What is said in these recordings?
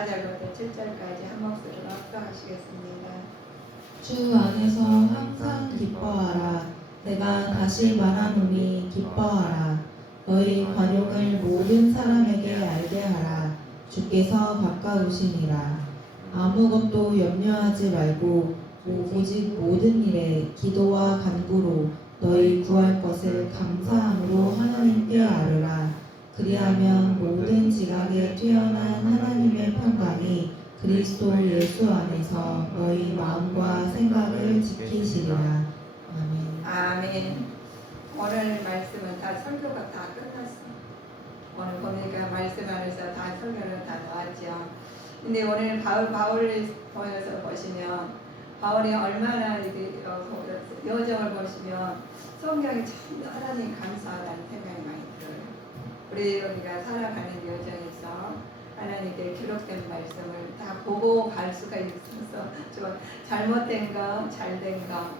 4절부터 7절까지 한 목소리로 합독하시겠습니다. 주 안에서 항상 기뻐하라. 내가 다시 말하노니 기뻐하라. 너희 관용을 모든 사람에게 알게 하라. 주께서 가까우시니라. 아무것도 염려하지 말고 오직 모든 일에 기도와 간구로 너희 구할 것을 감사함으로 하나님께 아뢰라. 그리하면 모든 지각에 뛰어난 하나님의 평강이 그리스도 예수 안에서 너희 마음과 생각을 지키시리라. 아멘. 아멘. 오늘 말씀은 다 설교가 다 끝났어. 오늘 보니까 말씀 안에서 다 설교를 다 나왔죠. 근데 오늘 바울을 보여서 보시면 바울이 얼마나 이렇게 여정을 보시면 성경이 참 하나님 감사하다는 생각이 많이 들어요. 우리가 살아가는 여정에서 하나님께 기록된 말씀을 다 보고 갈 수가 있어서 좀 잘못된 거, 잘된 거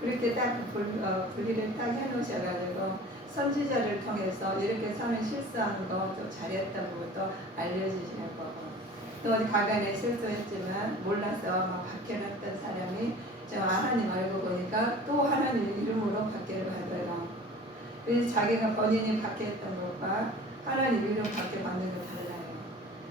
그렇게 딱 분리를 딱 해놓으셔가지고 선지자를 통해서 이렇게 사는 실수한 거, 또 잘했던 것도 알려주시는 거고 또 과거에 실수했지만 몰라서 막 박해놨던 사람이 좀 하나님 알고 보니까 또 하나님 이름으로 박해를 받아요. 그래서 자기가 본인이 박해했던 것과 하나님 이름 박해받는 거 달라요.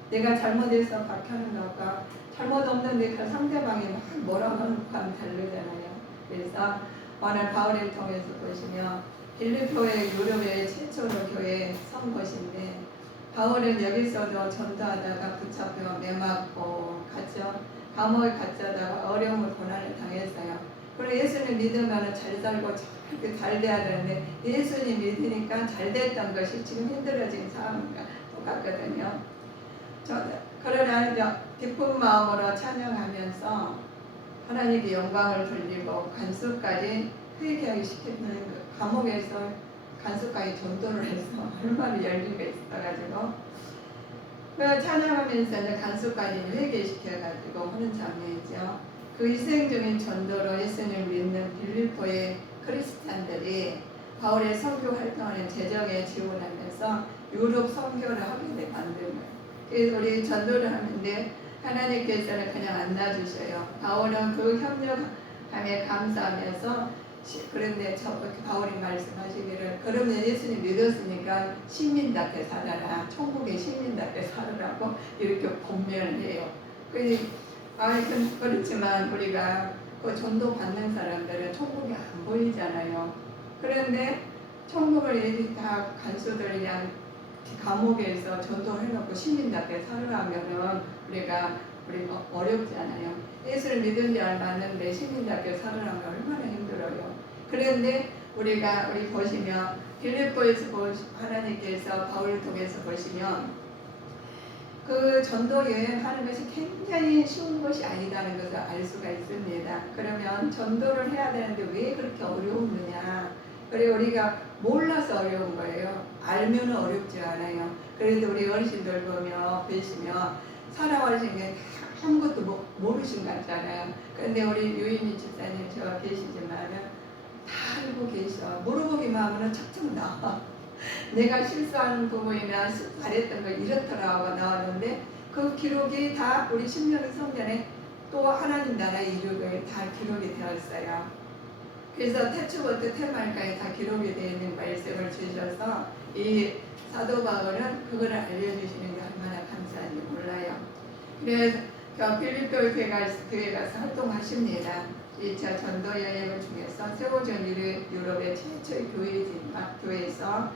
내가 잘못해서 박해하는 것과 잘못 없는데 그 상대방이 막 뭐라고 하는 것과는 다르잖아요. 그래서 오늘 바울을 통해서 보시면 빌립보의 유럽의 최초로 교회 선 곳인데 바울은 여기서도 전도하다가 붙잡혀 매맞고 갇혀 감옥에 갇혀다가 어려움을 고난을 당했어요. 그리고 예수님 믿으면 잘 살고 잘 돼야 되는데 예수님 믿으니까 잘 됐던 것이 지금 힘들어진 상황과 똑같거든요. 그러나 기쁜 마음으로 찬양하면서 하나님께 영광을 돌리고 간수까지 회개하기 시켰는 감옥에서 간수까지 전도를 해서 얼마나 열기가 있어가지고 그 찬양하면서 간수까지 회개시켜가지고 하는 장면이죠. 그 희생적인 전도로 예수님을 믿는 빌립보의 크리스찬들이 바울의 선교 활동하는 재정에 지원하면서 유럽 선교를 하게 돼 만든 거예요. 그래서 우리 전도를 하는데 하나님께서는 그냥 안 놔주셔요. 바울은 그 협력함에 감사하면서 그런데 바울이 말씀하시기를 그러면 예수님 믿었으니까 시민답게 살아라. 천국의 시민답게 살으라고 이렇게 권면을 해요. 그렇지만 우리가 그 전도 받는 사람들은 천국이 안 보이잖아요. 그런데 천국을 다 간수들 그냥 감옥에서 전도해놓고 시민답게 살으라면은 우리가 어렵잖아요. 예수를 믿은 지 얼마는데 시민답게 살으라면 얼마나 힘들어요. 그런데 우리 보시면 빌립보에서 하나님께서 바울을 통해서 보시면 그 전도 여행하는 것이 굉장히 쉬운 것이 아니다는 것을 알 수가 있습니다. 그러면 전도를 해야 되는데 왜 그렇게 어려웠느냐? 그리고 우리가 몰라서 어려운 거예요. 알면 어렵지 않아요. 그래도 우리 어르신들 보시면 살아오신 게 아무것도 모르신 것 같잖아요. 그런데 우리 유인희 집사님 저 계시지만은 다 알고 계셔. 물어보기만 하면 착착 나와. 내가 실수하는 부분이나 잘했던 거 이렇더라고 나왔는데 그 기록이 다 우리 신명기 성전에 또 하나님 나라 이루게 다 기록이 되어 있어요. 그래서 태초부터 태말까지 다 기록이 되어 있는 말씀을 주셔서 이 사도 바울은 그걸 알려주시는 게 얼마나 감사한지 몰라요. 그래서 빌립보 교회 가서 활동하십니다. 2차 전도 여행을 중에서 세워진 유럽의 최초의 교회에서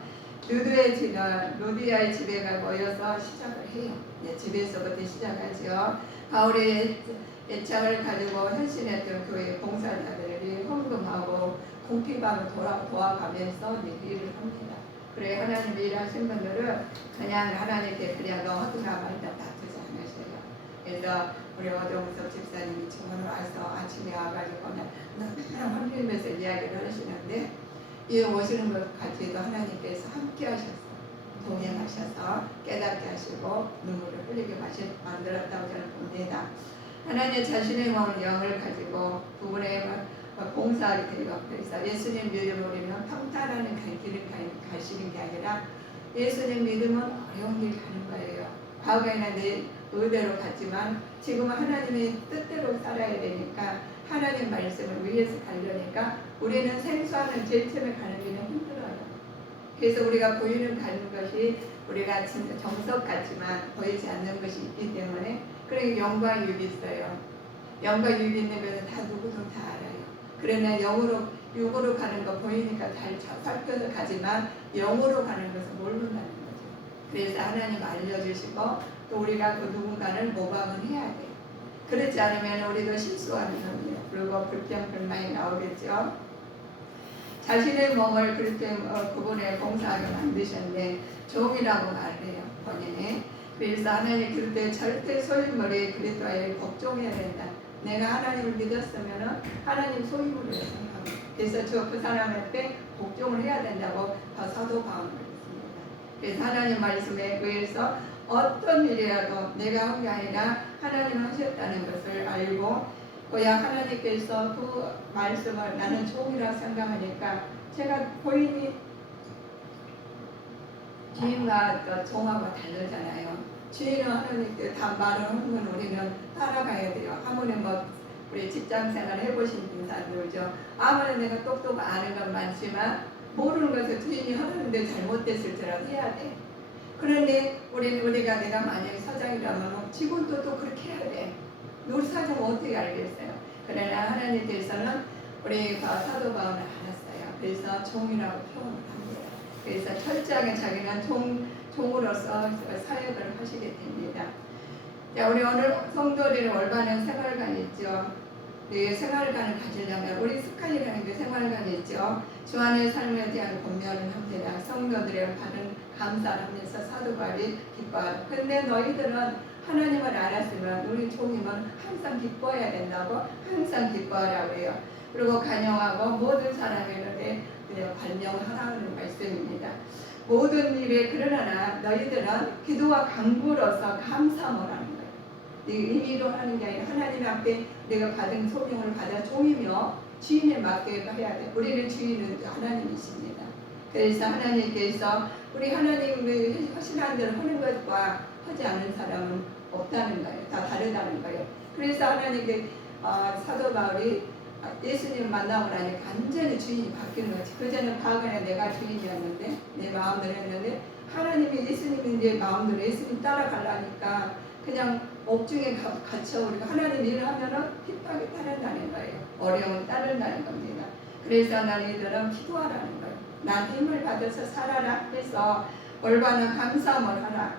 루디아의 집에가 모여서 시작을 해요. 집에서부터 시작하죠. 바울의 애착을 가지고 헌신했던 교회 봉사자들이 헌금하고 공피방을 도와가면서 일을 합니다. 그래 하나님 일하신 분들은 그냥 하나님께 그냥 너 하든가 말든 다투지 않으셔요. 그래서 우리 어동석 집사님이 정말 와서 아침에 와가지고 맨날 헌금에서 이야기를 하시는데 이 오시는 것 같이도 하나님께서 함께 하셨어요. 동행하셔서 깨닫게 하시고 눈물을 흘리게 만들었다고 저는 봅니다. 하나님 자신의 몸 영을 가지고 부분의 봉사하게 되고 그래서 예수님 믿음으로 우리는 평탄하는 길을 가시는 게 아니라 예수님 믿음은 어려운 길 가는 거예요. 과거에는 의대로 갔지만 지금은 하나님의 뜻대로 살아야 되니까 하나님 말씀을 위해서 가려니까 우리는 생수하는 제일 처음에 가는 길은 힘들어요. 그래서 우리가 보이는 가는 것이 우리가 진짜 정석 같지만 보이지 않는 것이 있기 때문에 그러니 영과 육이 있어요. 영과 육이 있는 것은 다 누구도 다 알아요. 그러나 육으로 가는 거 보이니까 잘 살펴서 가지만 영으로 가는 것은 모른다는 거죠. 그래서 하나님 알려주시고 또 우리가 그 누군가를 모방을 해야 돼요. 그렇지 않으면 우리도 실수하는 겁니다. 그리고 불평 불만이 나오겠죠. 자신의 몸을 그렇게 그분의 봉사하게 만드셨는데 종이라고 말해요. 본인이. 그래서 하나님 그럴 때 절대 소유물이 그리스도를 복종해야 된다. 내가 하나님을 믿었으면 하나님 소유물을 생각하고 그래서 그 사람한테 복종을 해야 된다고 사도 바울은 그랬습니다. 그래서 하나님 말씀에 의해서 어떤 일이라도 내가 한 게 아니라 하나님 하셨다는 것을 알고 고야 하나님께서 그 말씀을 나는 종이라 생각하니까 제가 보이니 주인과 종하고 다르잖아요. 주인은 하나님께 다 말을 하는 건 우리는 따라가야 돼요. 아무리 우리 직장생활 해보신 분들죠. 아무리 내가 똑똑 아는 건 많지만 모르는 것을 주인이 하는데 잘못됐을지라도 해야 돼. 그런데 우리가 내가 만약에 사장이라면 직원도 또 그렇게 해야 돼. 우리 사장은 어떻게 알겠어요? 그러나 하나님께서는 우리 사도 바울을 알았어요. 그래서 종이라고 표현을 합니다. 그래서 철저하게 자기는 종으로서 사역을 하시게 됩니다. 자, 우리 오늘 성도들의 올바른 생활관이 있죠. 네, 생활관을 가지려면 우리 습관이라는 게 생활관이 있죠. 주 안의 삶에 대한 권면을 합니다. 성도들의 받은 감사를 하면서 사도 바울이 기뻐하라. 근데 너희들은 하나님을 알았으면 우리 종이면 항상 기뻐해야 된다고 항상 기뻐하라고 해요. 그리고 간영하고 모든 사람에게 관용하라는 말씀입니다. 모든 일에 그러나 너희들은 기도와 간구로서 감사함을 하는 거예요. 의미로 하는 게 아니라 하나님 앞에 내가 받은 소명을 받아 종이며 주인에 맡게 해야 돼. 우리는 주인은 하나님이십니다. 그래서 하나님께서 우리 하나님의 하시는 대로 하는 것과 하지 않는 사람은 없다는 거예요. 다 다르다는 거예요. 그래서 하나님께 사도 바울이 예수님 만나고 나니 완전히 주인이 바뀌는 거지. 그전에 과거에 내가 주인이었는데 내 마음대로 했는데 하나님이 예수님이 내 마음대로 예수님 따라가려니까 그냥 옥중에 갇혀 우리가 하나님 일을 하면은 핍박이 따른다는 거예요. 어려움이 따른다는 겁니다. 그래서 너희들은 기도하라는 거예요. 난 힘을 받아서 살아라 해서 올바른 감사함을 하라.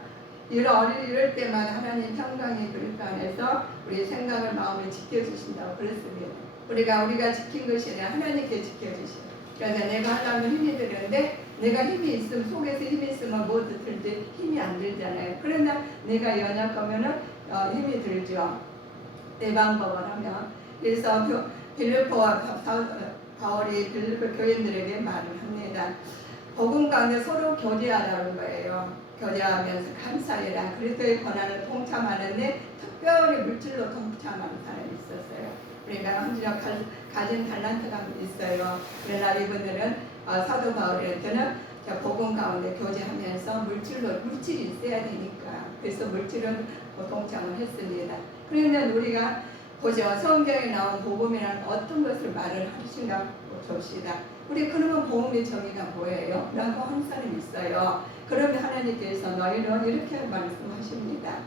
이럴 때마다 하나님 평강의 그릇 안에서 우리 생각을 마음을 지켜주신다고 그랬습니다. 우리가 지킨 것이 아니라 하나님께 지켜주시고 그래서 내가 하려면 힘이 드는데 내가 힘이 있으면 속에서 힘이 있으면 뭐도 들지 힘이 안 들잖아요. 그러나 내가 연약하면은 힘이 들죠. 내 방법을 하면. 그래서 빌립보와 바울이 빌립보 교인들에게 말을 합니다. 복음 가운데 서로 교제하라는 거예요. 교제하면서 감사해라. 그리스도의 권한을 통참하는데 특별히 물질로 통참하는 사람이 있었어요. 우리가 한주적 가진 달란트가 있어요. 그러나 이분들은 사도 바울한테는 복음 가운데 교제하면서 물질이 있어야 되니까 그래서 물질은 동참을 했습니다. 그러면 우리가 보죠. 성경에 나온 복음이란 어떤 것을 말을 하신가 봅시다. 우리 그러면 복음의 정의가 뭐예요? 라고 한 사람이 있어요. 그러면 하나님께서 너희는 이렇게 말씀하십니다.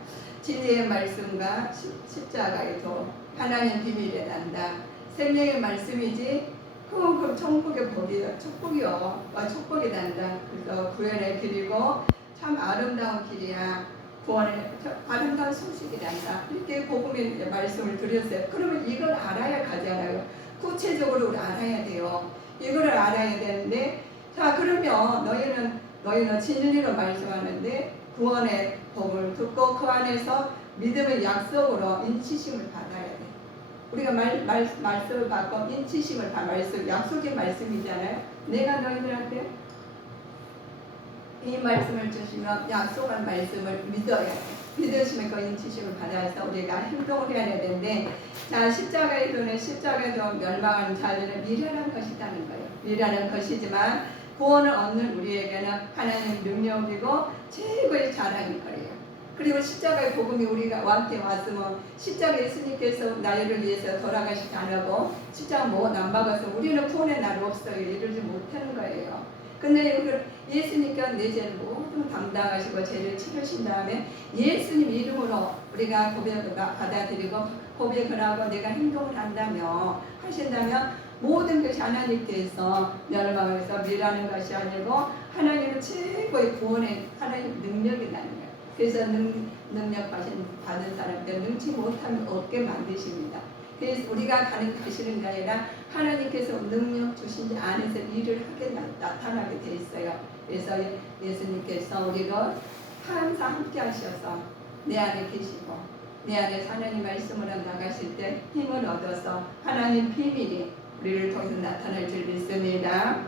진리의 말씀과 십자가에도 하나님 비밀에 난다. 생명의 말씀이지 그 천국의 복이요. 축복이 난다. 그래서 구원의 길이고 참 아름다운 길이야. 구원의 아름다운 소식이 난다. 이렇게 복음의 말씀을 드렸어요. 그러면 이걸 알아야 가잖아요. 구체적으로 우리 알아야 돼요. 이거를 알아야 되는데 자 그러면 너희는 진리로 말씀하는데 구원의 복을 듣고 그 안에서 믿음의 약속으로 인치심을 받아야 돼. 우리가 말씀을 받고 인치심을 받아 약속의 말씀이잖아요. 내가 너희들한테 이 말씀을 주시면 약속한 말씀을 믿어야 돼. 믿으시면 그 인치심을 받아서 우리가 행동을 해야 되는데 자 십자가에도 멸망하는 자들은 미련한 것이라는 거예요. 미련한 것이지만 구원을 얻는 우리에게는 하나님 능력이고 최고의 자랑인 거예요. 그리고 십자가의 복음이 우리한테 왔으면 십자가 예수님께서 나를 위해서 돌아가시지 않고 십자가 안 박아서 우리는 구원의 날 없어요. 이러지 못하는 거예요. 근데 예수님께서 내 죄를 모두 담당하시고 죄를 치르신 다음에 예수님 이름으로 우리가 고백을 받아들이고 고백을 하고 내가 행동을 하신다면 모든 것이 하나님께서 멸망에서 미라는 것이 아니고 하나님은 최고의 구원의 하나님 능력이 나는 거예요. 그래서 능력 받은 사람들 능치 못하면 없게 만드십니다. 그래서 우리가 가시는 게 아니라 하나님께서 능력 주신 지 안에서 일을 하게 나타나게 돼 있어요. 그래서 예수님께서 우리가 항상 함께 하셔서 내 안에 계시고 내 안에 하나님 말씀으로 나가실 때 힘을 얻어서 하나님 비밀이 우리를 통해서 나타날 줄 믿습니다.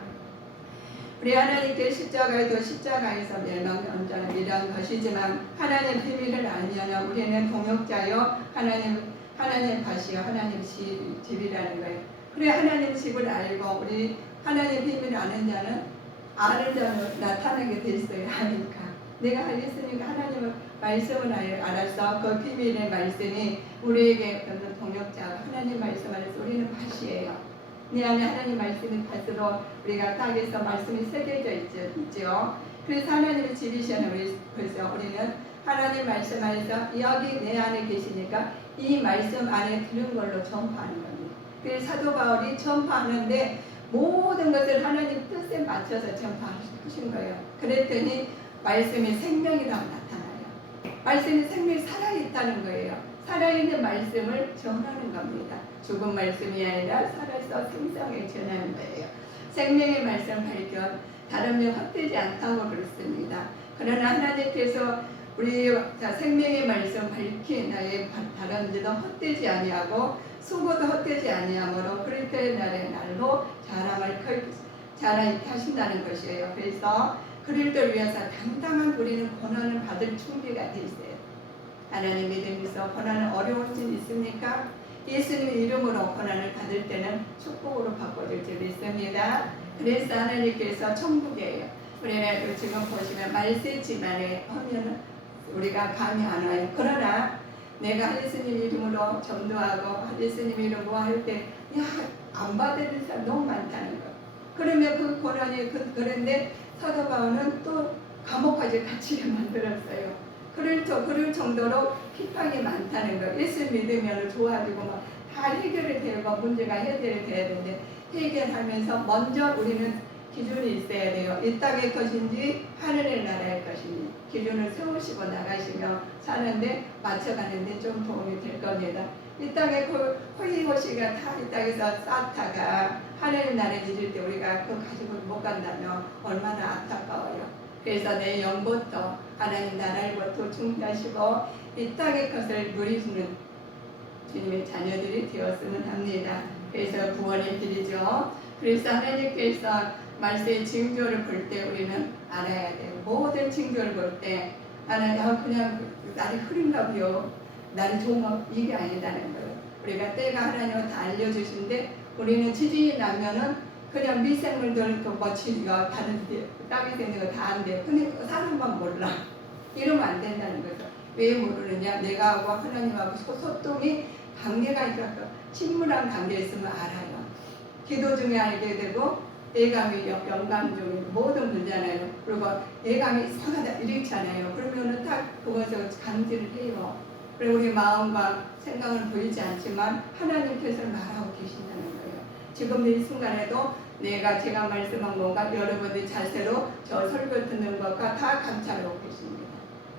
우리 하나님께 십자가에서 멸망언자는 미련한 것이지만 하나님 비밀을 알면 우리는 동역자요 하나님 밭이요 하나님 집이라는 거예요. 그래 하나님 집을 알고 우리 하나님 비밀을 아는 자는 나타나게 돼 있어요. 하니까 내가 예수님과 하나님의 말씀을 알아서 그 비밀의 말씀이 우리에게 어떤 동역자 하나님 말씀 안에서 우리는 밭이에요. 내 안에 하나님 말씀이 밭으로 우리가 땅에서 말씀이 새겨져 있죠. 그래서 하나님의 집이시는 그래서 우리는 하나님 말씀 안에서 여기 내 안에 계시니까 이 말씀 안에 드는 걸로 전파하는 겁니다. 그래서 사도 바울이 전파하는데 모든 것을 하나님 뜻에 맞춰서 전파하신 거예요. 그랬더니 말씀이 생명이라고 나타나요. 말씀이 생명이 살아있다는 거예요. 살아있는 말씀을 전하는 겁니다. 죽은 말씀이 아니라 살아서 생명에 전하는 거예요. 생명의 말씀 발견 다른 명 헛되지 않다고 그랬습니다. 그러나 하나님께서 우리 생명의 말씀 밝힌 나의 다른지도 헛되지 아니하고 수고도 헛되지 아니하므로 그리스도의 날로 자랑하게 하신다는 것이에요. 그래서 그들을 위해서 당당한 우리는 고난을 받을 준비가 돼 있어요. 하나님 믿음에서 고난은 어려운 일 있습니까? 예수님 이름으로 고난을 받을 때는 축복으로 바꿔줄 줄 믿습니다. 그래서 하나님께서 천국이에요. 우리는 지금 보시면 말세 집안에 하면은 우리가 감이 안 와요. 그러나 내가 예수님 이름으로 전도하고 예수님 이름으로 할 때 안 받을 사람 너무 많다는 거. 그러면 그 고난이 그런데 사도 바울은 또 감옥까지 갇히게 만들었어요. 그럴 정도로 핍박이 많다는 거. 예수 믿으면 좋아지고 다 해결이 되고 문제가 해결이 돼야 되는데 해결하면서 먼저 우리는 기준이 있어야 돼요. 이 땅의 것인지 하늘의 나라의 것인지 기준을 세우시고 나가시며 사는데 맞춰가는데 좀 도움이 될 겁니다. 이 땅의 호의호시가 다 이 땅에서 쌓다가 하늘의 나라에 이를 때 우리가 그거 가지고 못 간다면 얼마나 안타까워요. 그래서 내 영부터 하나님 나라를부터 충분하시고 이 땅의 것을 누리시는 주님의 자녀들이 되었으면 합니다. 그래서 구원의 길이죠. 그래서 하나님께서 말세의 징조를 볼 때 우리는 알아야 돼요. 모든 징조를 볼 때 하나님 그냥 날이 흐린가 봐요. 날이 좋은 거 이게 아니다는 거예요. 우리가 때가 하나님은 다 알려주신데 우리는 지진이 나면은 그냥 미생물들 뭐치가 다른 땅에 되는 거 다 안 돼. 근데 사람만 몰라. 이러면 안 된다는 거죠. 왜 모르느냐? 내가 하고 하나님하고 소통이 관계가 있어서 친밀한 관계에 있으면 알아요. 기도 중에 알게 되고 예감이 영감 중에 모든 문제잖아요. 그리고 예감이 이상하다 이렇잖아요. 그러면은 딱 그것을 감지를 해요. 그리고 우리 마음과 생각은 보이지 않지만 하나님께서 말하고 계신다는 거예요. 지금 이 순간에도 제가 말씀한 것과 여러분의 자세로 저 설교 듣는 것과 다 감찰하고 계십니다.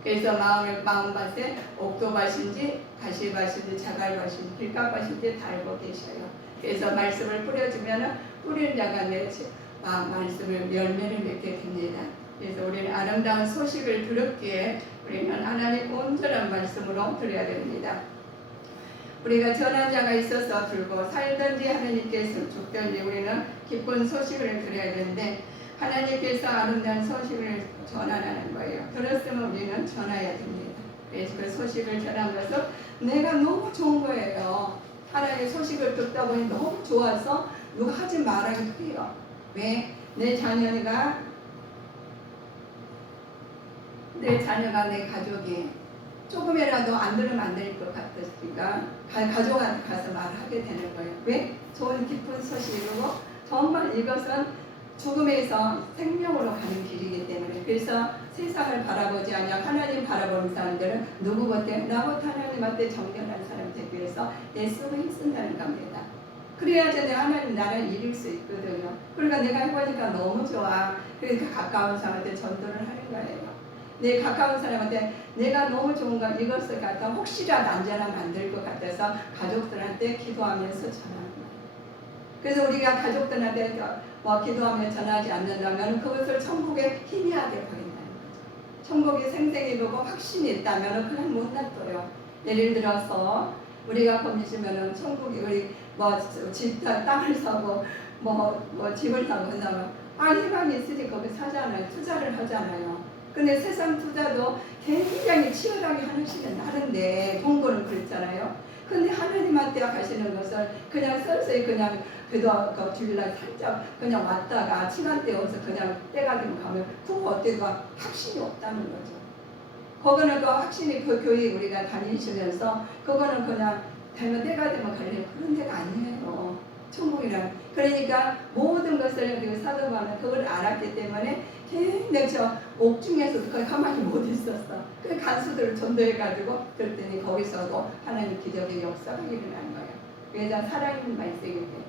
그래서 마음밭에 옥토밭인지 가시밭인지 자갈밭인지 길가밭인지 다 알고 계셔요. 그래서 말씀을 뿌려주면 뿌리는 자가 내 말씀을 열매를 맺게 됩니다. 그래서 우리는 아름다운 소식을 들었기에 우리는 하나님 온전한 말씀으로 들어야 됩니다. 우리가 전한 자가 있어서 들고 살든지 하나님께서 죽든지 우리는 기쁜 소식을 들어야 되는데 하나님께서 아름다운 소식을 전하라는 거예요. 들었으면 우리는 전해야 됩니다. 그래서 그 소식을 전하면서 내가 너무 좋은 거예요. 하나님의 소식을 듣다 보니 너무 좋아서 누가 하지 말라고 해요. 왜? 내 자녀가 내 가족이 조금이라도 안 들으면 안 될 것 같으니까 가족한테 가서 말하게 되는 거예요. 왜? 좋은 기쁜 소식이고 정말 이것은 죽음에서 생명으로 가는 길이기 때문에. 그래서 세상을 바라보지 않냐 하나님 바라보는 사람들은 누구보다 나보다 하나님한테 정결한 사람 되기 위해서 애쓰고 힘쓴다는 겁니다. 그래야지 내가 하나님 나라를 이룰 수 있거든요. 그러니까 내가 해보니까 너무 좋아. 그러니까 가까운 사람한테 전도를 하는 거예요. 내 가까운 사람한테 내가 너무 좋은 거 이것을 갖다 혹시라도 안전하면 안 될 것 같아서 가족들한테 기도하면서 전하는 거예요. 그래서 우리가 가족들한테 뭐 기도하며 전하지 않는다면 그것을 천국에 희미하게 보인다는 거죠. 천국이 생생히 보고 확신이 있다면 그냥 못 놔둬요. 예를 들어서 우리가 보시면은 천국이 우리 뭐 집 땅을 사고 뭐 집을 사고 한다면 희망이 있으니 거기 사잖아요. 투자를 하잖아요. 근데 세상 투자도 굉장히 치열하게 하시는 하는데 돈 버는 그랬잖아요. 근데 하나님한테 가시는 것을 그냥 서서히 그냥 기도하고 주일날 살짝 그냥 왔다가 시간 때워서 그냥 때가 되면 가면 그거 어때도 확신이 없다는 거죠. 그거는 그 확신이 그 교회 우리가 다니시면서 그거는 그냥 되면 때가 되면 갈래요. 그런 데가 아니에요. 천국이란. 그러니까 모든 것을 그 사도 바울은 그걸 알았기 때문에 굉장히 저 옥중에서도 거의 가만히 못 있었어. 그 간수들을 전도해가지고 그랬더니 거기서도 하나님 기적의 역사가 일어난 거예요. 왜냐 살아있는 말씀이기 때문에.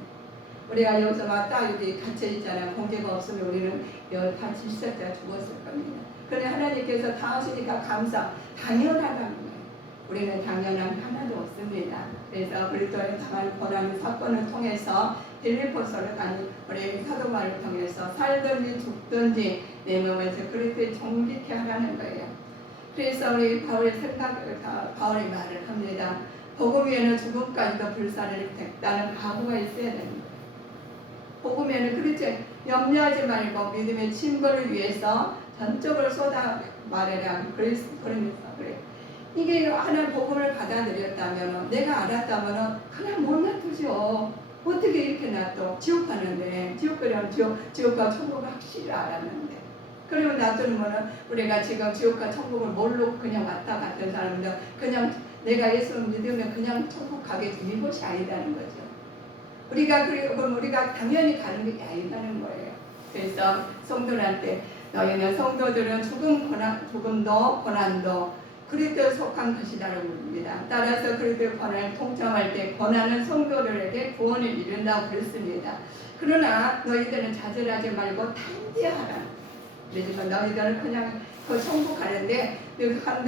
우리가 여기서 딱 여기 갇혀있잖아요. 공개가 없으면 우리는 다 질색자 죽었을 겁니다. 그런데 하나님께서 다 하시니까 당연하다는 거예요. 우리는 당연한 하나도 없습니다. 그래서 그리스도의 당한 고난의 사건을 통해서 빌립보서를 다닌 우리 사도 바울을 통해서 살든지 죽든지 내 몸에서 그리스도의 정직케 하라는 거예요. 그래서 우리 바울의 바울의 말을 합니다. 복음 위에는 죽음까지도 불사를 택다는 각오가 있어야 됩니다. 복음에는 그렇지 염려하지 말고 믿음의 침벌을 위해서 전적으로 쏟아 말해라. 그러면서 그래. 이게 하나님 복음을 받아들였다면 내가 알았다면 그냥 못 놔두죠. 어떻게 이렇게 놔둬? 지옥 가는데 지옥 가려면 지옥과 천국을 확실히 알았는데 그러면 놔두는 거는 우리가 지금 지옥과 천국을 모르고 그냥 왔다 갔던 사람들 그냥 내가 예수를 믿으면 그냥 천국 가겠지 이것이 아니다는 거죠. 그럼 우리가 당연히 가는 게 아니다는 거예요. 그래서 성도들한테 너희는 성도들은 죽음도 고난도 그리스도에 속한 것이라고 봅니다. 따라서 그리스도의 고난을 통참할 때 고난은 성도들에게 구원을 이룬다고 그랬습니다. 그러나 너희들은 좌절하지 말고 담대하라. 그래서 너희들은 그냥 그 천국 가는데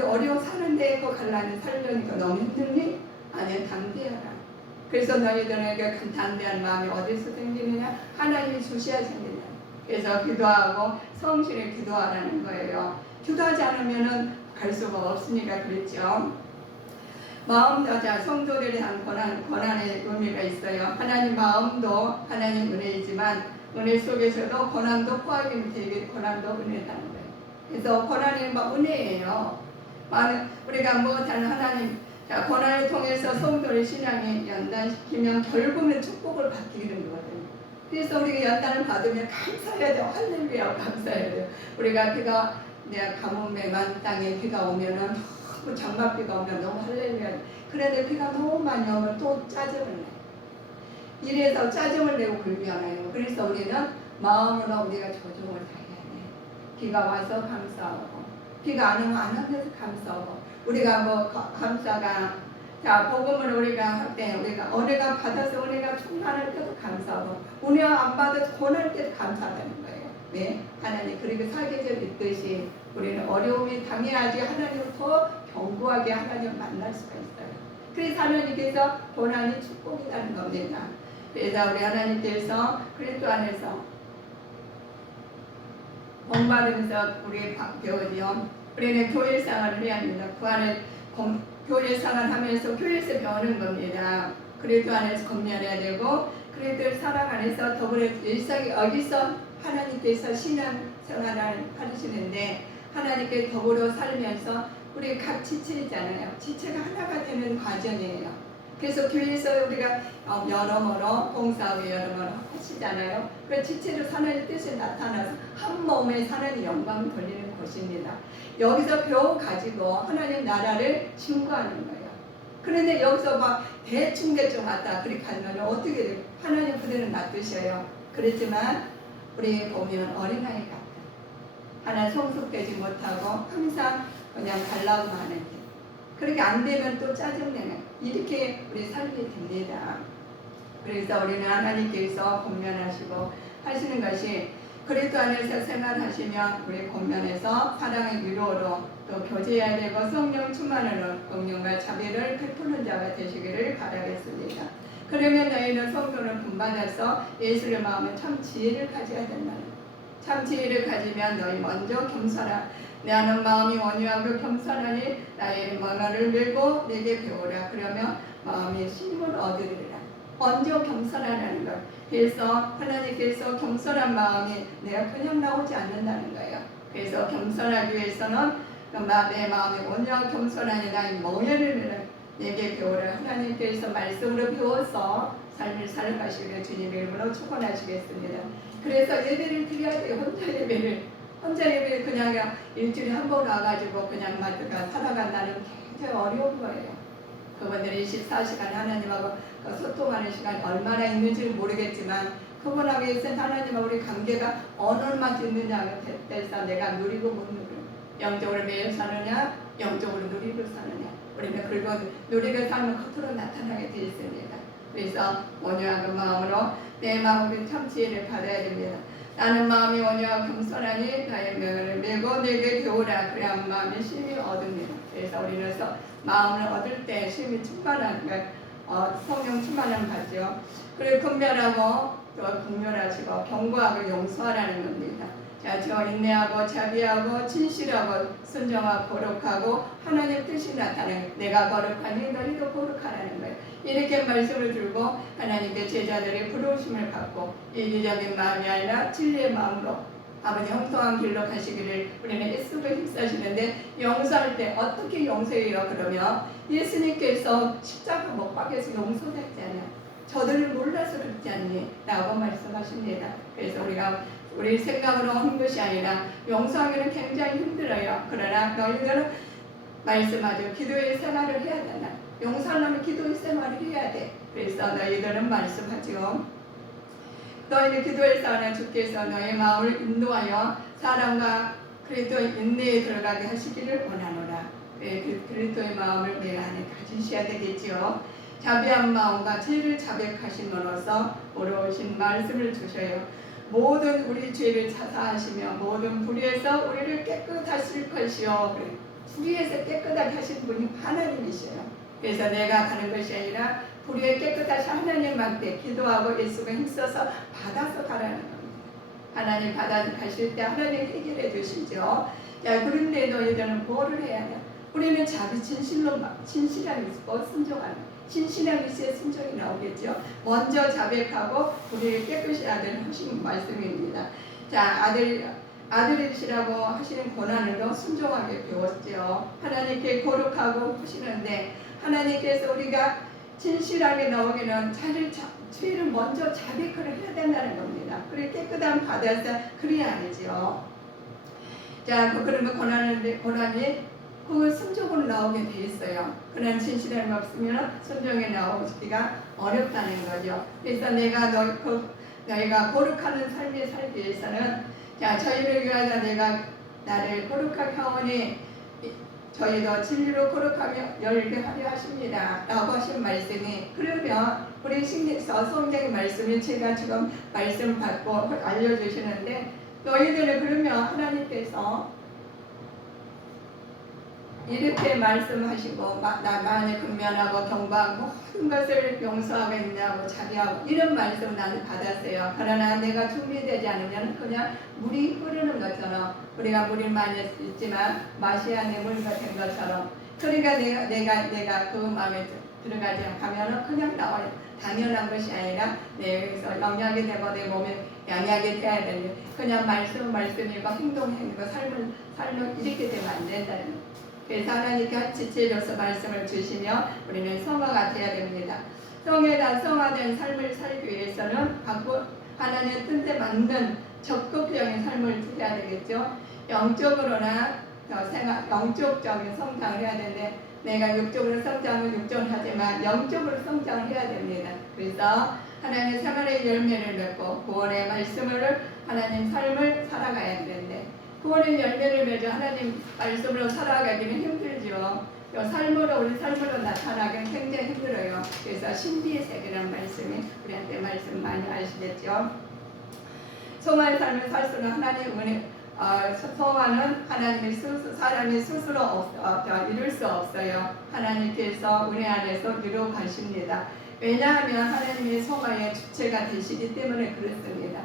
어려워 사는데 그 살려니까 너무 힘들니? 아니야 담대하라. 그래서 너희들에게 담대한 마음이 어디서 생기느냐? 하나님이 주셔야 생긴다. 그래서 기도하고 성실히 기도하라는 거예요. 기도하지 않으면은 갈 수가 없으니까 그랬죠. 성도들에 대한 고난의 의미가 있어요. 하나님 마음도 하나님 은혜이지만 은혜 속에서도 고난도 포함이 되게 고난도 은혜라는 거예요. 그래서 고난이 은혜예요. 우리가 못하는 하나님 고난을 통해서 성도의 신앙이 연단시키면 결국은 축복을 받게 되는 거거든요. 그래서 우리가 연단을 받으면 감사해야 돼요. 할렐루야 감사해야 돼요. 우리가 내가 가뭄에 만 땅에 비가 오면은 너무 장맛비가 오면 너무 할렐루야. 그런데 비가 너무 많이 오면 또 짜증을 내요. 이래서 짜증을 내고 굴비하나요. 그래서 우리는 마음으로 우리가 조정을 다해야 돼. 비가 와서 감사하고 비가 안 오면 안 와서 감사하고 우리가 감사가 복음을 우리가 할 때 우리가 은혜가 받아서 은혜가 충만할 때도 감사하고 은혜가 안 받아서 고날 때도 감사하다는 거예요. 네, 하나님 그리고 사계절 있듯이 우리는 어려움이 당해야지 하나님을 더 견고하게 하나님을 만날 수가 있어요. 그래서 하나님께서 고난이 축복이라는 겁니다. 그래서 우리 하나님께서 그리스도 안에서 본받으면서 우리 배우지요. 우리는 교회생활을 해야 합니다. 그 안에 교회생활을 하면서 교회에서 배우는 겁니다. 그리스도 안에서 건면해야 되고 그리스도의 사랑 안에서 더불어 일상이 여기서 하나님께서 신앙생활을 하시는데 하나님께 더불어 살면서 우리 각 지체이잖아요. 지체가 하나가 되는 과정이에요. 그래서 교회에서 우리가 여러모로 봉사하고 여러모로 하시잖아요. 그 지체로 하나님의 뜻이 나타나서 한 몸에 하나님의 영광을 돌리는 곳입니다. 여기서 배워 가지고 하나님 나라를 증거하는 거예요. 그런데 여기서 막 대충 왔다 그렇게 하면 어떻게 돼요? 하나님 그대로 놔두셔요. 그렇지만 우리 보면 어린아이 같아. 하나 성숙되지 못하고 항상 그냥 달라고 하는 게. 그렇게 안 되면 또 짜증내는 이렇게 우리 살게 됩니다. 그래서 우리는 하나님께서 권면하시고 하시는 것이 그리스도 안에서 생활하시면 우리 권면에서 사랑의 위로로 또 교제해야 되고 성령 충만으로 공경과 자비를 베푸는 자가 되시기를 바라겠습니다. 그러면 너희는 성도를 본받아서 예수의 마음에 참 지혜를 가져야 된다는 거예요. 참 지혜를 가지면 너희 먼저 겸손하 나는 마음이 온유하고 겸손하니 나의 언어를 밀고 내게 배우라. 그러면 마음이 쉼을 얻으리라. 먼저 겸손하라는 것. 그래서 하나님께서 겸손한 마음이 내가 그냥 나오지 않는다는 거예요. 그래서 겸손하기 위해서는 내 마음이 온유하고 겸손하니 나의 멍에를 내게 배우라. 하나님께서 말씀으로 배워서 삶을 살아가시기를 주님 이름으로 축원하시겠습니다. 그래서 예배를 드려야 돼요. 혼자 예배를 그냥 일주일에 한 번 와가지고 그냥 마트가 살아간다는 굉장히 어려운 거예요. 그분들이 24시간 하나님하고 소통하는 시간이 얼마나 있는지는 모르겠지만 그분하고 있는 하나님하고 우리 관계가 어느 얼마나 있느냐에 대해서 내가 누리고 못 누리고 영적으로 매일 사느냐 영적으로 누리고 사느냐 우리는 그리고 누리고 사는 겉으로 나타나게 되어 있습니다. 그래서 온유한 마음으로 내 마음의 참 지혜를 받아야 됩니다. 나는 마음이 온유하고 겸손하니 나의 명을 메고 내게 배우라. 그래야 마음이 쉼이 얻습니다. 그래서 우리는 마음을 얻을 때 쉼이 충만한 성령 충만함 받죠. 그리고 분별하고 또 긍휼하시고 경고하고 용서하라는 겁니다. 자, 저 인내하고 자비하고 진실하고 순종하고 거룩하고 하나님 뜻이 나타나는 내가 거룩하니 너희도 거룩하라는 거예요. 이렇게 말씀을 들고 하나님의 제자들의 부르심을 받고 이기적인 마음이 아니라 진리의 마음으로 아버지 형통한 길로 가시기를 우리는 예수를 힘쓰시는데 용서할 때 어떻게 용서해요? 그러면 예수님께서 십자가 못 박혀서 용서했잖아요. 저들을 몰라서 그렇지 않니? 라고 말씀하십니다. 그래서 우리 생각으로 하는 것이 아니라 용서하기는 굉장히 힘들어요. 그러나 너희들은 말씀하죠. 기도의 생활을 해야 된다. 용서하려면 기도의 생활을 해야 돼. 그래서 너희들은 말씀하죠. 너희는 기도에서 하나 주께서 너희 마음을 인도하여 사랑과 그리스도의 인내에 들어가게 하시기를 원하노라. 그리스도의 마음을 내 안에 가지셔야 되겠지요. 자비한 마음과 죄를 자백하심으로써 어려우신 말씀을 주셔요. 모든 우리 죄를 자사하시며 모든 불의에서 우리를 깨끗하실 것이요. 불의에서 깨끗하게 하신 분이 하나님이셔요. 그래서 내가 가는 것이 아니라 불의에 깨끗하신 하나님한테 기도하고 예수가 힘써서 받아서 가라는 겁니다. 하나님 받아 가실 때 하나님 해결해 주시죠. 자, 그런데 너희들은 뭐를 해야 하냐? 우리는 자비 진실함이 있고 순종하는 신실함이 있어야 순종이 나오겠죠. 먼저 자백하고 우리를 깨끗이 하신 말씀입니다. 자, 아들이시라고 하시는 고난을도 순종하게 배웠죠. 하나님께 거룩하고 하시는데 하나님께서 우리가 진실하게 나오기는 죄를 먼저 자백을 해야 된다는 겁니다. 그래 깨끗한 바다에서 그래야 아니죠. 자, 그러면 고난이 그 순종으로 나오게 돼 있어요. 그런 진실함이 없으면 순종에 나오기가 어렵다는 거죠. 그래서 너희가 거룩하는 삶을 살기 위해서는 자, 저희를 위하여 내가 나를 거룩하게 하오니 저희도 진리로 거룩하며 열게 하려 하십니다. 라고 하신 말씀이 그러면 우리 성경의 말씀이 제가 지금 말씀 받고 알려주시는데 너희들은 그러면 하나님께서 이렇게 말씀하시고 나만의 근면하고 경고하고 모든 것을 용서하고 인내하고 자비하고 이런 말씀 나는 받았어요. 그러나 내가 준비되지 않으면 그냥 물이 흐르는 것처럼 우리가 물이 많이 있지만 맛이 아닌 물과 된 것처럼 그러니까 내가 그 마음에 들어가지 않으면 그냥 나와요. 당연한 것이 아니라 내에서 영약이 되고 내 몸에 양약이 돼야 되는데 그냥 말씀이고 행동이고 삶을 이렇게 되면 안 된다는 거예요. 그래서 하나님께 지체로서 말씀을 주시며 우리는 성화가 되어야 됩니다. 성화된 삶을 살기 위해서는 하나님의 뜻에 맞는 적극적인 삶을 살아야 되겠죠. 영적으로나 영적적인 성장을 해야 되는데 내가 육적으로 성장은 육적으로 하지만 영적으로 성장을 해야 됩니다. 그래서 하나님의 생활의 열매를 맺고 구원의 말씀을 하나님 삶을 살아가야 되는데 구원의 열매를 맺어 하나님 말씀으로 살아가기는 힘들죠. 삶으로 우리 삶으로 나타나기는 굉장히 힘들어요. 그래서 신비의 세계라는 말씀이 우리한테 말씀 많이 아시겠죠. 성화의 삶을 살수록 하나님 은혜 성화는 하나님의 사람이 스스로 이룰 수 없어요. 하나님께서 은혜 안에서 이루어 가십니다. 왜냐하면 하나님의 성화의 주체가 되시기 때문에 그렇습니다.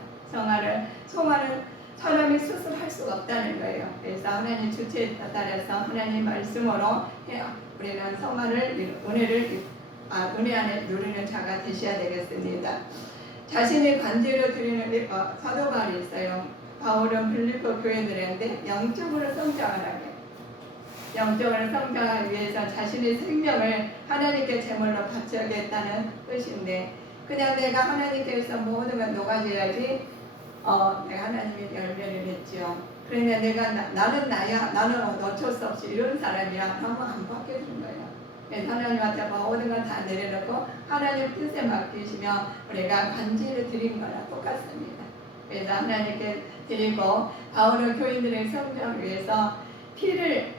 성화는 사람이 스스로 할 수가 없다는 거예요. 그래서 하나님 주체에 따라서 하나님 말씀으로 우리는 성화를 은혜 안에 누리는 자가 되셔야 되겠습니다. 자신의 관제로 드리는 사도 바울이 있어요. 바울은 빌립보 교회들한테 영적으로 성장을 하게, 영적으로 성장하기 위해서 자신의 생명을 하나님께 제물로 바쳐야겠다는 뜻인데 그냥 내가 하나님께서 모든 걸 녹아줘야지 내가 하나님의 열매를 맺죠. 그러니까 나는 나야, 나는 어쩔 수 없이 이런 사람이야. 너무 안 바뀌어준 거예요. 그래서 하나님한테 모든 걸 다 내려놓고 하나님 뜻에 맡기시면 우리가 반지를 드린 거랑 똑같습니다. 그래서 하나님께 드리고 바울은 교인들의 성장을 위해서 피를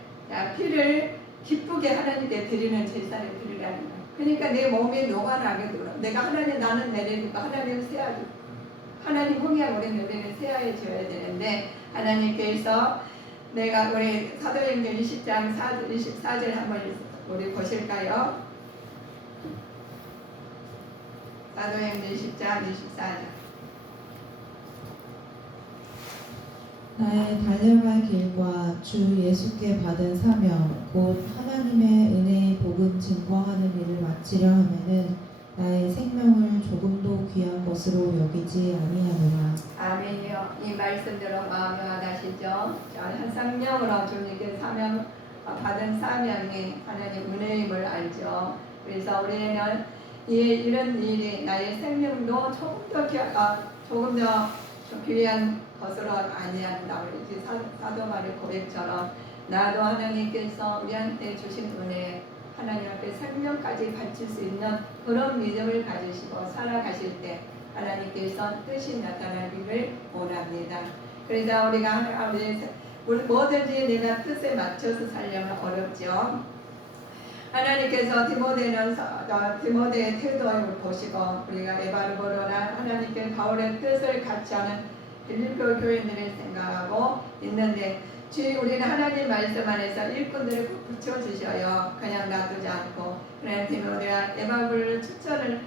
기쁘게 하나님께 드리는 제사를 드리라는 거예요. 그러니까 내 몸이 녹아나게 되고 내가 나는 내려주고 하나님 세워주고 하나님 홍해하고 우리 너희는 세하여 줘야 되는데 하나님께서 내가 우리 사도행전 20장 24절 한번 우리 보실까요? 사도행전 20장 24절 나의 달려갈 길과 주 예수께 받은 사명 곧 하나님의 은혜의 복음 증거하는 일을 마치려 하면은 나의 생명을 조금도 귀한 것으로 여기지 아니하노라. 아멘이요. 이 말씀대로 마음이 와닿으시죠? 한 생명으로 주님께 받은 사명이 하나님 은혜임을 알죠. 그래서 우리는 이런 일이 나의 생명도 조금 더 귀한 것으로 아니한다. 우리 사도 바울의 고백처럼 나도 하나님께서 우리한테 주신 은혜 하나님 앞에 생명까지 바칠 수 있는 그런 믿음을 가지시고 살아가실 때 하나님께서 뜻이 나타나기를 원합니다. 그래서 우리가 뭐든지 내가 뜻에 맞춰서 살려면 어렵죠. 하나님께서 디모데의 태도를 보시고 우리가 에바르고로나 하나님께 바울의 뜻을 같이 하는 빌립보 교인들을 생각하고 있는데 우리는 하나님 말씀 안에서 일꾼들을 꼭 붙여주셔요. 그냥 놔두지 않고. 그래서 디모데와 에바브를 추천을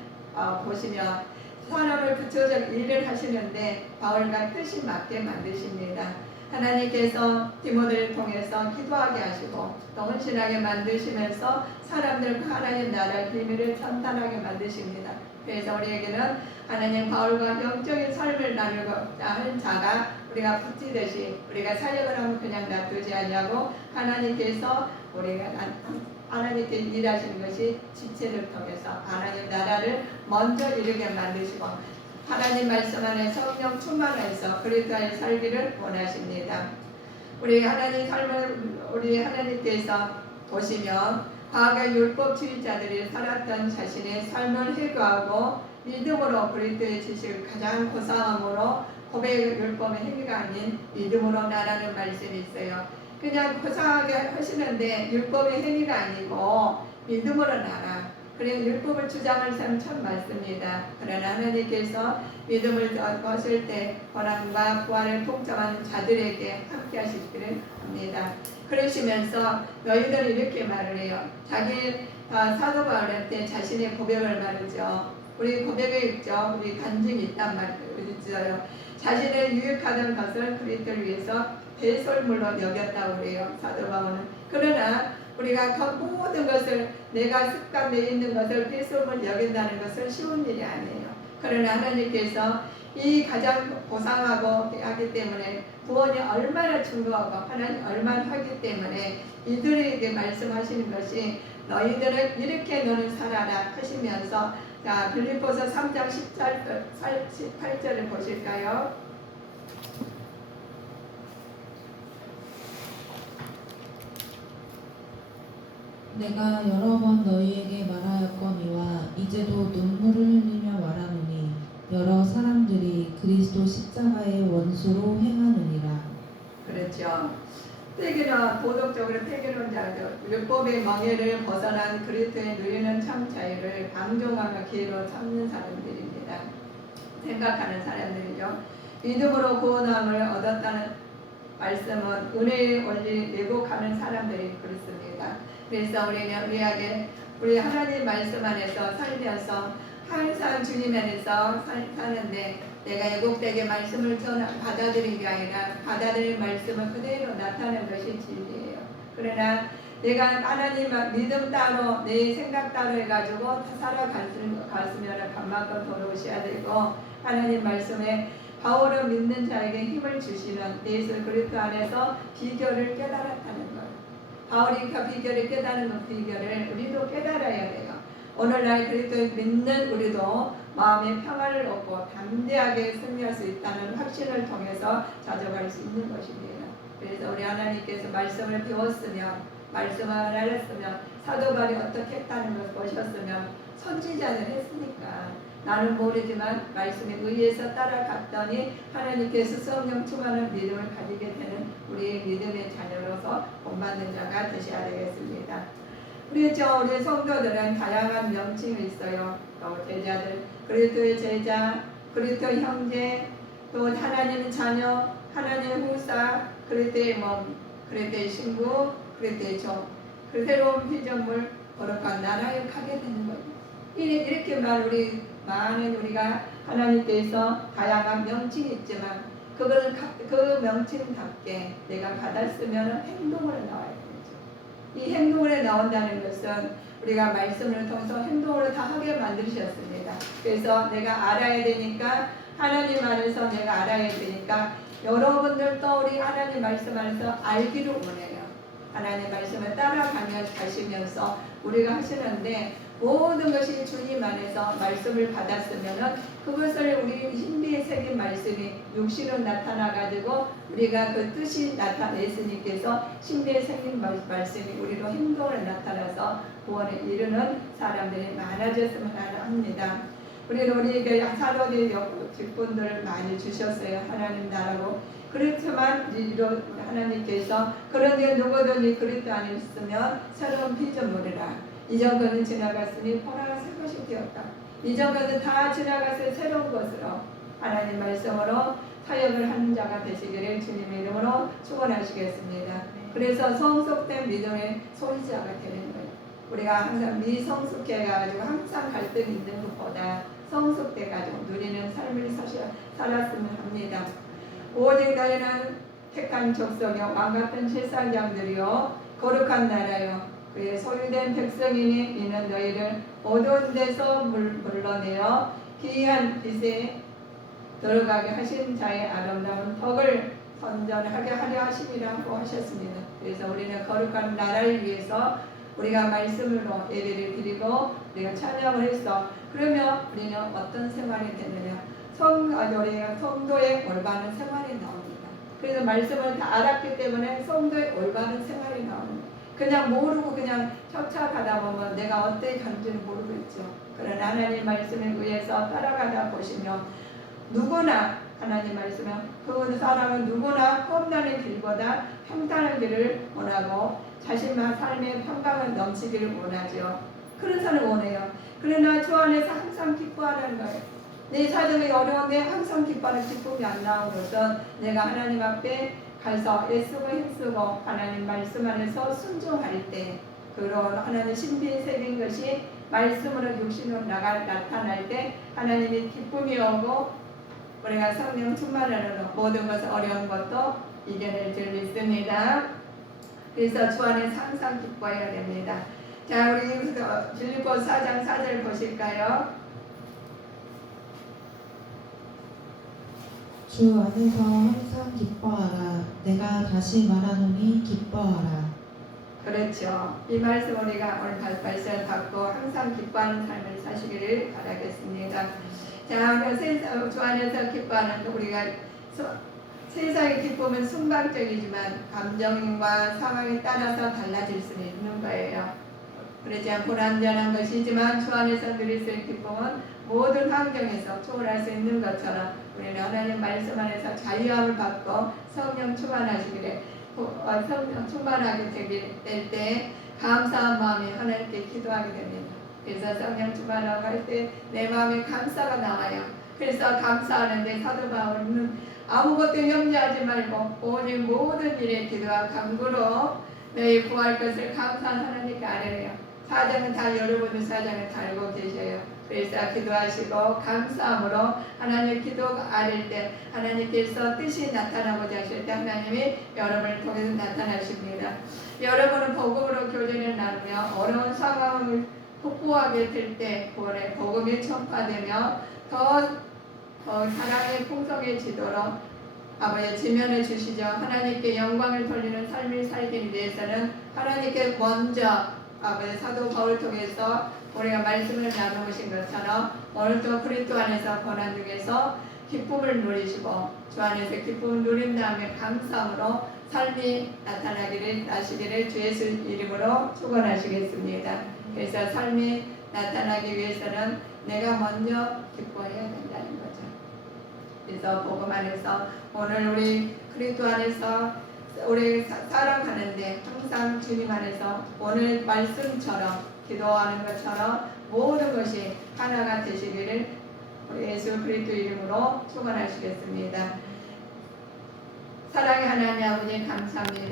보시면 사람을 붙여서 일을 하시는데 바울과 뜻이 맞게 만드십니다. 하나님께서 디모데를 통해서 기도하게 하시고 또 헌신하게 만드시면서 사람들과 하나님 나라의 비밀을 전달하게 만드십니다. 그래서 우리에게는 하나님 바울과 영적인 삶을 나누고자 하는 자가 우리가 붙이듯이 우리가 사역을 하면 그냥 놔두지 않냐고 하나님께서 우리가 하나님께 일하시는 것이 지체를 통해서 하나님 나라를 먼저 이루게 만드시고 하나님 말씀 안에 성령 충만해서 그리스도의 살기를 원하십니다. 우리 하나님께서 보시면 과거의 율법주의자들이 살았던 자신의 삶을 회개하고 믿음으로 그리스도의 지식을 가장 고상함으로 고백의 율법의 행위가 아닌 믿음으로 나라는 말씀이 있어요. 그냥 고상하게 하시는데 율법의 행위가 아니고 믿음으로 나라. 그래서 율법을 주장할 사람 참 많습니다. 그러나 하나님께서 믿음을 거실 때 고난과 부활을 통점하는 자들에게 함께 하시기를 합니다. 그러시면서 너희들은 이렇게 말을 해요. 자기 사도 바울한테 자신의 고백을 말하죠. 우리 고백에 있죠. 우리 간증이 있단 말이죠. 자신의 유익하던 것을 그리스도를 위해서 배설물로 여겼다고 그래요. 사도 바울은. 그러나 우리가 그 모든 것을 내가 습관 내에 있는 것을 배설물 여긴다는 것은 쉬운 일이 아니에요. 그러나 하나님께서 이 가장 보상하고 하기 때문에 구원이 얼마나 중요하고 하나님 얼마나 하기 때문에 이들에게 말씀하시는 것이 너희들은 이렇게 너는 살아라 하시면서 자 빌립보서 3장 18절을 보실까요? 내가 여러 번 너희에게 말하였거니와 이제도 눈물을 흘리며 말하노니 여러 사람들이 그리스도 십자가의 원수로 행하느니라. 그렇죠. 때기는 도덕적으로 폐기론자들 율법의 멍에를 벗어난 그리스도의 누리는 참 자유를 방종하며 기회로 삼는 사람들입니다. 생각하는 사람들이죠. 믿음으로 구원함을 얻었다는 말씀은 은혜의 원리 왜곡하는 사람들이 그렇습니다. 그래서 우리는 우리 하나님 말씀 안에서 살면서 항상 주님 안에서 사는데 내가 왜곡되게 말씀을 받아들인 게 아니라 받아들인 말씀을 그대로 나타내는 것이 진리예요. 그러나 내가 하나님 믿음 따로 내 생각 따로 해가지고 다 살아갔으면 간만큼 돌아오셔야 되고 하나님 말씀에 바울은 믿는 자에게 힘을 주시는 예수 그리스도 안에서 비결을 깨달았다는 거예요. 바울이 그 비결을 깨달은 그 비결을 우리도 깨달아야 돼요. 오늘날 그리스도를 믿는 우리도 마음의 평화를 얻고 담대하게 승리할 수 있다는 확신을 통해서 자족할 수 있는 것입니다. 그래서 우리 하나님께서 말씀을 배웠으면 말씀을 알았으면 사도 바울이 어떻게 했다는 것을 보셨으면 선지자는 했으니까 나는 모르지만 말씀에 의해서 따라갔더니 하나님께서 성령 충만한 믿음을 가지게 되는 우리의 믿음의 자녀로서 본받는 자가 되셔야 되겠습니다. 우리 성도들은 다양한 명칭이 있어요. 또 제자들, 그리스도의 제자, 그리스도의 형제, 또 하나님의 자녀, 하나님의 후사, 그리스도의 몸, 그리스도의 신부, 그리스도의 종, 그 새로운 피조물, 거룩한 나라에 가게 되는 거예요. 이렇게만 우리가 하나님께서 다양한 명칭이 있지만 그거는 그 명칭답게 내가 받았으면 행동으로 나와야 되죠. 이 행동으로 나온다는 것은 우리가 말씀을 통해서 행동으로 다 하게 만드셨습니다. 그래서 내가 알아야 되니까 하나님 안에서 내가 알아야 되니까 여러분들도 우리 하나님 말씀 안에서 알기를 원해요. 하나님 말씀을 따라가시면서 우리가 하시는데 모든 것이 주님 안에서 말씀을 받았으면은 그것을 우리 신비에 새긴 말씀이 육신으로 나타나가지고 우리가 그 뜻이 나타냈으니께서 신비에 새긴 말씀이 우리로 행동을 나타나서 구원에 이르는 사람들이 많아졌으면 합니다. 우리에게 사도의 직분들을 많이 주셨어요. 하나님 나라로. 그렇지만 하나님께서 그런데 누구든지 그리스도 안에 있으면 새로운 피조물이라. 이전 것은 지나갔으니 보라 새 것이 되었다. 이전 것은 다 지나가서 새로운 것으로 하나님 말씀으로 사역을 하는 자가 되시기를 주님의 이름으로 축원하시겠습니다. 그래서 성숙된 믿음의 소유자가 되는 거예요. 우리가 항상 미성숙해가지고 항상 갈등이 있는 것보다 성숙돼가지고 누리는 삶을 살았으면 합니다. 오직 너희는 택한 족속이요 왕같은 제사장들이요 거룩한 나라요 그의 소유된 백성이니 이는 너희를 어두운 데서 물러내어 기이한 빛에 들어가게 하신 자의 아름다운 덕을 선전하게 하려 하심이라고 하셨습니다. 그래서 우리는 거룩한 나라를 위해서 우리가 말씀으로 예배를 드리고 우리가 찬양을 했어. 그러면 우리는 어떤 생활이 되느냐? 성도의 올바른 생활이 나옵니다. 그래서 말씀을 다 알았기 때문에 성도의 올바른 생활이 나옵니다. 그냥 모르고 그냥 척척하다 보면 내가 어떻게 가는지는 모르고 있죠. 그러나 하나님 말씀에 의해서 따라가다 보시면 누구나 하나님 말씀은 그 사람은 누구나 험난한 길보다 평탄한 길을 원하고 자신의 삶의 평강을 넘치기를 원하죠. 그런 사람을 원해요. 그러나 주 안에서 항상 기뻐하는 거예요. 내 사정이 어려운데 항상 기뻐하는 기쁨이 안 나오는 것은 내가 하나님 앞에 가서 애쓰고 힘쓰고 하나님 말씀 안에서 순종할 때 그런 하나님 신비에 새긴 것이 말씀으로 육신으로 나타날 때 하나님의 기쁨이 오고 우리가 성령 충만하는 모든 것을 어려운 것도 이겨낼 줄 믿습니다. 그래서 주 안에서 항상 기뻐해야 됩니다. 자, 우리 빌립보 4장 4절 보실까요? 주 안에서 항상 기뻐하라. 내가 다시 말하노니 기뻐하라. 그렇죠. 이 말씀 우리가 오늘 말씀을 받고 항상 기뻐하는 삶을 사시기를 바라겠습니다. 자, 그 세상 주 안에서 기뻐하는 우리가 세상의 기쁨은 순간적이지만 감정과 상황에 따라서 달라질 수는 있는 거예요. 그렇지 불완전한 것이지만 주 안에서 누릴 수 있는 기쁨은 모든 환경에서 초월할 수 있는 것처럼 우리는 하나님 말씀 안에서 자유함을 받고 성령 충만하시기를 성령 충만하게 될 때 감사한 마음이 하나님께 기도하게 됩니다. 그래서 성령 충만하고 할 때 내 마음에 감사가 나와요. 그래서 감사하는데 사도 바울은 아무것도 염려하지 말고 오직 모든 일에 기도와 간구로 너희 구할 것을 감사한 하나님께 아뢰래요. 사정은 다 여러분의 사정을 다 알고 계셔요. 그래서 기도하시고 감사함으로 하나님 기도가 아뢰일 때 하나님께서 뜻이 나타나고자 하실 때 하나님이 여러분을 통해서 나타나십니다. 여러분은 복음으로 교제를 나누며 어려운 상황을 극복하게 될 때 복음이 전파되며 더 사랑이 풍성해지도록 아버지 지면해 주시죠. 하나님께 영광을 돌리는 삶을 살기 위해서는 하나님께 먼저 아버지 사도 바울 통해서 우리가 말씀을 나누신 것처럼 오늘도 그리스도 안에서 고난 중에서 기쁨을 누리시고 주 안에서 기쁨을 누린 다음에 감사함으로 삶이 나시기를 주 예수 이름으로 축원하시겠습니다. 그래서 삶이 나타나기 위해서는 내가 먼저 기뻐해야 된다는 거죠. 그래서 복음 안에서 오늘 우리 그리스도 안에서 우리 살아가는데 항상 주님 안에서 오늘 말씀처럼 기도하는 것처럼 모든 것이 하나가 되시기를 예수 그리스도 이름으로 축원하시겠습니다. 사랑의 하나님 아버지 감사합니다.